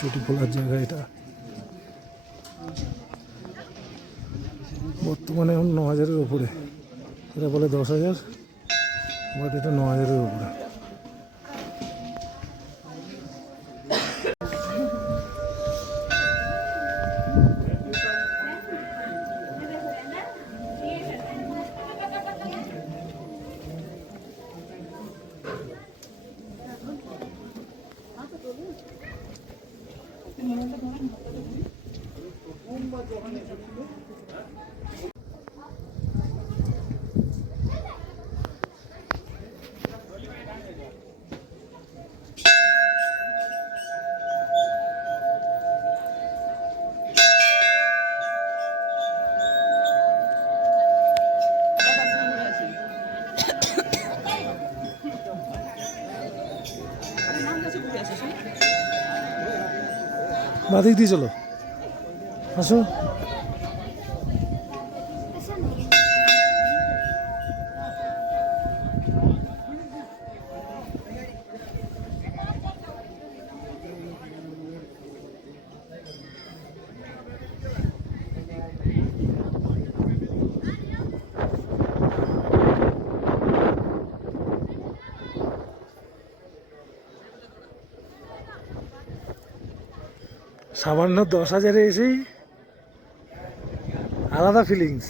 চটি খোলার জায়গা এটা। বর্তমানে এখন 9,000-এর উপরে, এটা বলে 10,000, বাট এটা 9,000-এর উপরে। বাদিক দিয়ে চলো, আসো। সামান্য 10,000-এ এসেই আলাদা ফিলিংস।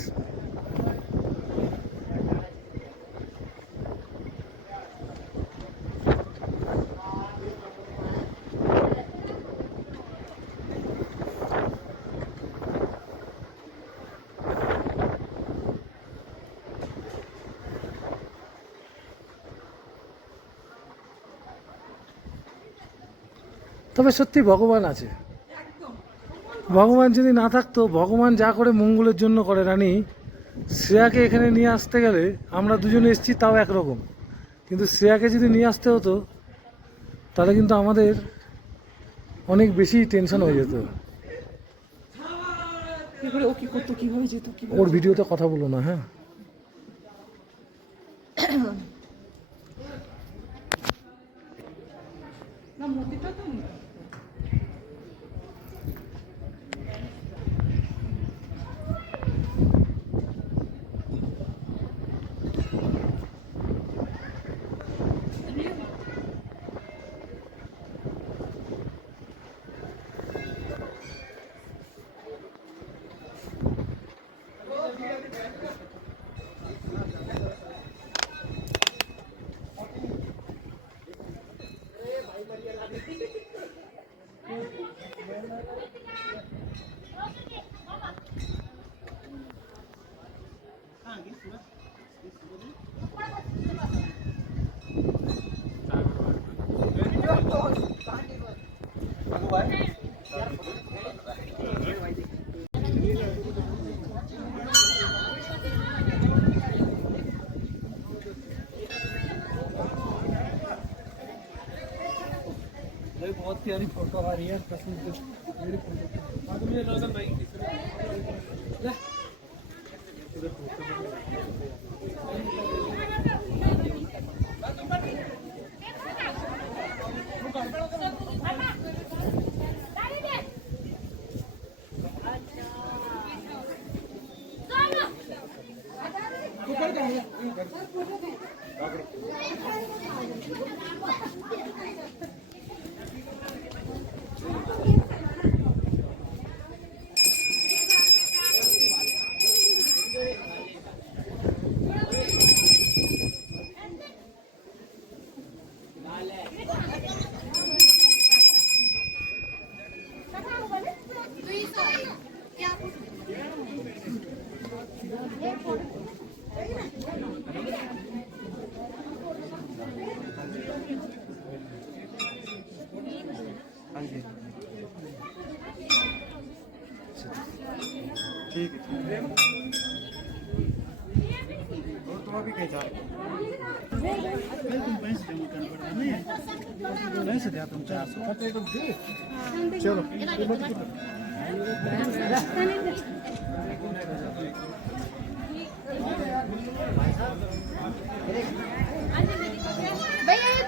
তবে সত্যি ভগবান আছে। ভগবান যদি না থাকতো, ভগবান যা করে মঙ্গলের জন্য করে। রানী শ্রেয়াকে এখানে নিয়ে আসতে গেলে, আমরা দুজনে এসেছি তাও একরকম, কিন্তু শ্রেয়াকে যদি নিয়ে আসতে হতো তাহলে কিন্তু আমাদের অনেক বেশি টেনশন হয়ে যেত। ওর ভিডিওতে কথা বলো না, হ্যাঁ। बहुत प्यारी फोटो आ रही है, कसम से मेरी फोटो बाद में रोशन भाई ले ठीक है। और तुम अभी कहीं जा रहे हो? तुम पैसे जमा करना पड़ता नहीं है, पैसे दिया तुम 400 चलो भैया ये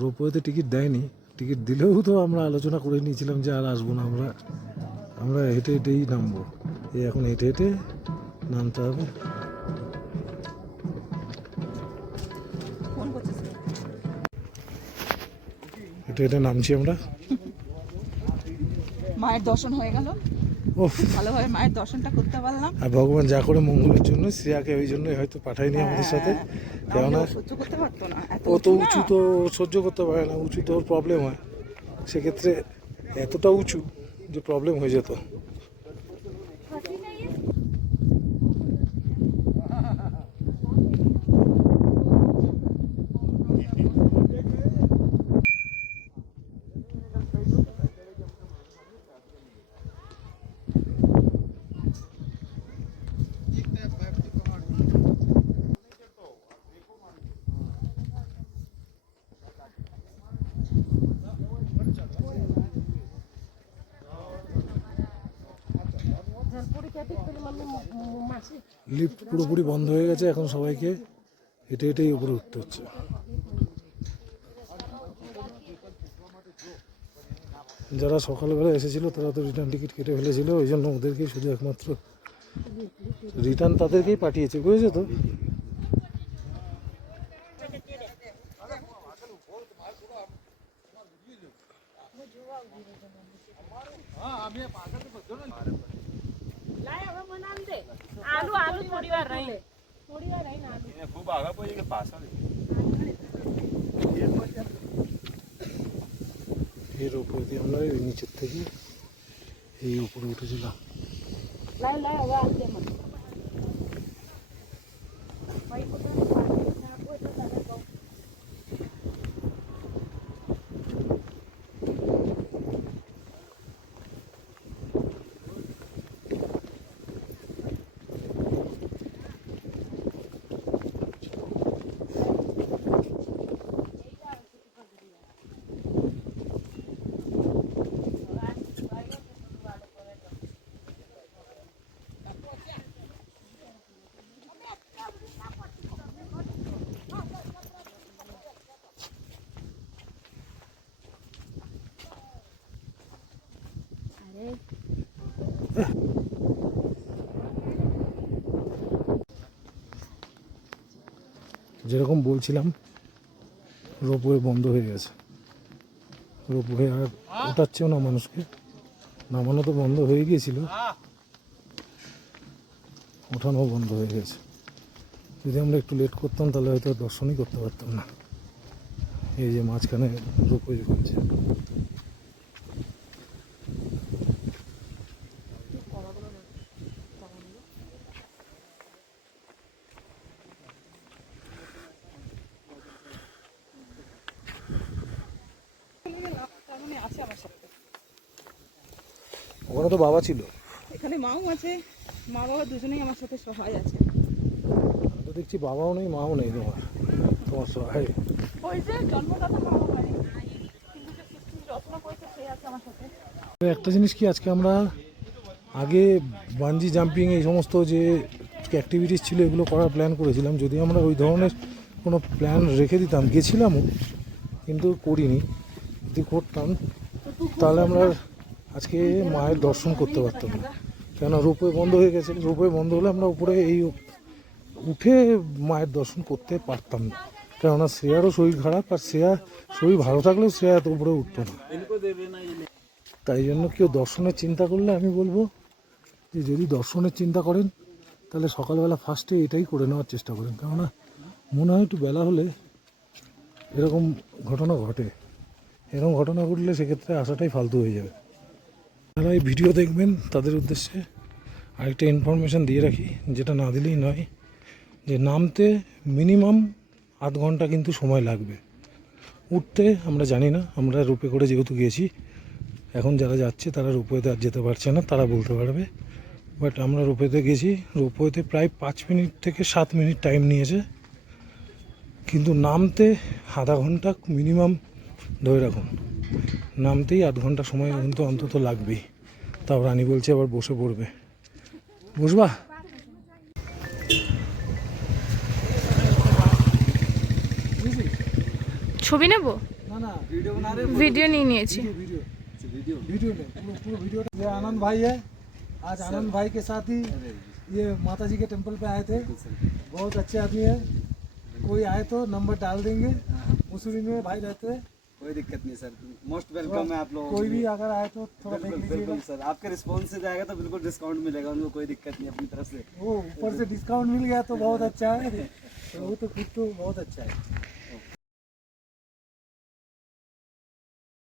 রোপওয়েতে টিকিট দেয়নি, টিকিট দিলেও তো আমরা আলোচনা করে নিয়েছিলাম যে আর আসবো না, আমরা হেঁটে হেঁটেই নামবো। এই এখন হেঁটে হেঁটে নামতে হবে। হেঁটে হেঁটে নামছি আমরা। মায়ের দর্শন হয়ে গেল, ও ভালোভাবে মায়ের দর্শনটা করতে পারলাম। আর ভগবান যা করে মঙ্গলের জন্য শ্রেয়াকে ওই জন্যই হয়তো পাঠায়নি আমাদের সাথে, কেননা সহ্য করতে পারতো না, এত ও তো উঁচু, তো সহ্য করতে পারে না, উঁচু তো ওর প্রবলেম হয়। সেক্ষেত্রে এতটা উঁচু যে প্রবলেম হয়ে যেত। লিফট পুরোপুরি বন্ধ হয়ে গেছে, এখন সবাইকে হেঁটে হেঁটেই উপরে উঠতে হচ্ছে। যারা সকালবেলা এসেছিল তারা তো রিটার্ন টিকিট কেটে ফেলেছিল, ওই জন্য ওদেরকেই শুধু একমাত্র রিটার্ন তাদেরকেই পাঠিয়েছে, বুঝেছো তো। आलू आलू थोड़ी बार रही ना खूप आगा पाहिजे की पासा এর উপর দিয়ে আমরা এই নিচের থেকে এই উপরে উঠেছিলাম। लाई लाई आवा आते मन যেরকম বলছিলাম, রোপওয়ে বন্ধ হয়ে গেছে। রোপওয়ে আর ওঠাচ্ছেও না মানুষকে, নামানো তো বন্ধ হয়ে গিয়েছিল, ওঠানো বন্ধ হয়ে গেছে। যদি আমরা একটু লেট করতাম তাহলে হয়তো দর্শনই করতে পারতাম না। এই যে মাঝখানে রোপওয়ে করছে। ওখানে তো বাবা ছিল, এখানে মাও আছে, মা বাবা দুজনেই আমার সাথে সহায় আছে। আমি তো দেখছি বাবাও নেই মাও নেই, তোমার সহায়। ওই যে জন্মদাতা মা বাবা নেই, কিন্তু যে সৃষ্টি যত্ন করেছে সে আছে আমার সাথে। একটা জিনিস কি, আজকে আমরা আগে বাঞ্জি জাম্পিং এই সমস্ত যে অ্যাক্টিভিটিস ছিল এগুলো করার প্ল্যান করেছিলাম। যদি আমরা ওই ধরনের কোনো প্ল্যান রেখে দিতাম, গেছিলামও কিন্তু করিনি, যদি করতাম তাহলে আমরা আজকে মায়ের দর্শন করতে পারতাম না। কেননা রোপওয়ে বন্ধ হয়ে গেছে, রোপওয়ে বন্ধ হলে আমরা উপরে এই উঠে মায়ের দর্শন করতে পারতাম না। কেননা শ্রেয়ারও শরীর খারাপ, আর শ্রেয়া শরীর ভালো থাকলেও শ্রেয়া এত উপরে উঠতো না। তাই জন্য কেউ দর্শনের চিন্তা করলে আমি বলবো যে যদি দর্শনের চিন্তা করেন তাহলে সকালবেলা ফার্স্টে এটাই করে নেওয়ার চেষ্টা করেন। কেননা মনে হয় একটু বেলা হলে এরকম ঘটনা ঘটে, এরকম ঘটনা ঘটলে সেক্ষেত্রে আসাটাই ফালতু হয়ে যাবে। যারা এই ভিডিও দেখবেন তাদের উদ্দেশ্যে আরেকটা ইনফরমেশান দিয়ে রাখি, যেটা না দিলেই নয়, যে নামতে মিনিমাম আধ ঘন্টা কিন্তু সময় লাগবে। উঠতে আমরা জানি না, আমরা রোপে করে যেহেতু গেছি, এখন যারা যাচ্ছে তারা রোপওয়েতে আর যেতে পারছে না, তারা বলতে পারবে। বাট আমরা রোপওয়েতে গেছি, রোপওয়েতে প্রায় 5 মিনিট থেকে 7 মিনিট টাইম নিয়েছে, কিন্তু নামতে আধা ঘন্টা মিনিমাম ধরে রাখুন। নামতেই আধ ঘন্টা সময় কিন্তু অন্তত লাগবেই। তাও রানী বলছে আবার বসে পড়বে, বুঝবা? ছবি নেব না ना ना वीडियो बना रहे हो? ভিডিও নিয়ে নিয়েছি। वीडियो अच्छा, वीडियो। वीडियो नहीं पूरा वीडियो। ये आनंद भाई है, आज आनंद भाई के साथ ही अरे ये माता जी के टेम्पल पे आए थे। बिल्कुल सर। बहुत अच्छे आदमी है, कोई आए तो नंबर डाल देंगे। मसूरी में भाई रहते हैं, कोई दिक्कत नहीं सर, मोस्ट वेलकम है आप लोगों कोई के भी लिए। अगर आए तो थोड़ा देख बिल्कुल लीजिएगा। बिल्कुल सर, आपके रिस्पॉन्स से जाएगा तो बिल्कुल डिस्काउंट मिलेगा उनको, कोई दिक्कत नहीं अपनी तरफ से। वो ऊपर से डिस्काउंट मिल गया तो बहुत अच्छा है, तो वो तो फिर तो बहुत अच्छा है।